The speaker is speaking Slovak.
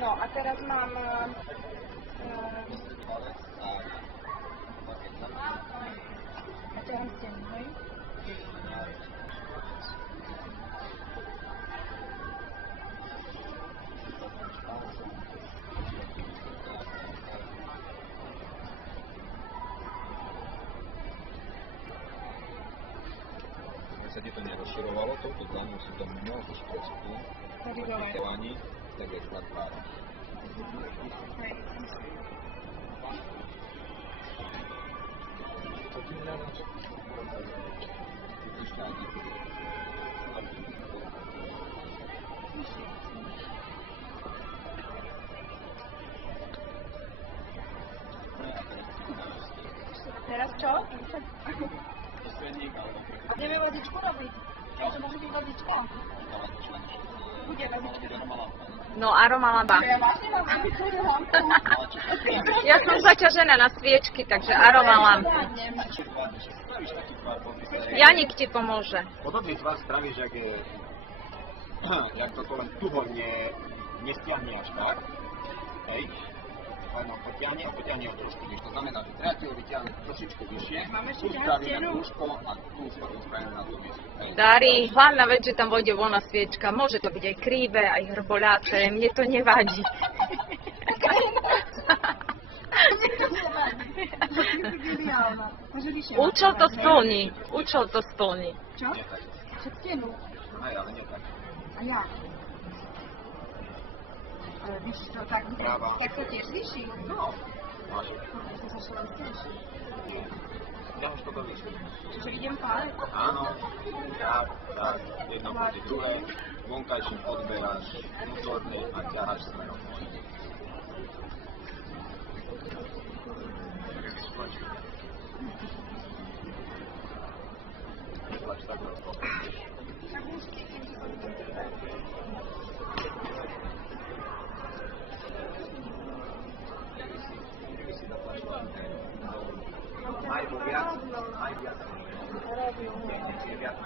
No a teraz mám a teraz ten, hej? Keď sa ti to nerozširovalo, touto dlaňou si to môžeš trošku napýtovaní, tak je tlak práva. Teraz čo? Ideme vodičku robiť. Takže môže byť vodičko? Bude vodička. No, aromalamba. Ja vlastne mám abytúru lampu. Ja som zaťažená na sviečky, takže aromalampu. Janik ti pomôže. Podobný tvar spravíš, jak to len tuho nestiahne až tak. Hej. Len ho potiahne ho trošku vyššie. To znamená, že treba ti ho vytiahnuť trošičku vyššie. Tu spravíme brúško a tu spravíme na to mieste. Dari, hlavná vec, že tam vojde voľná sviečka. Môže to byť aj kríve, aj hrboľaté. Mne to nevadí. Účel to splní. Účel to splní. Čo? Čo stenu? Aj, ale nie tak. A ja? Ale víš to, tak sa tiež vyšší. No, máš. To sa šla vyšší. Ja už to vyššie. Čiže idem pár? Áno, tak, jedno proti druhé, vonkajším odberáš vnútorne a ťaháš smerom. Tlač tak rozpo. Aj viac. Je viac.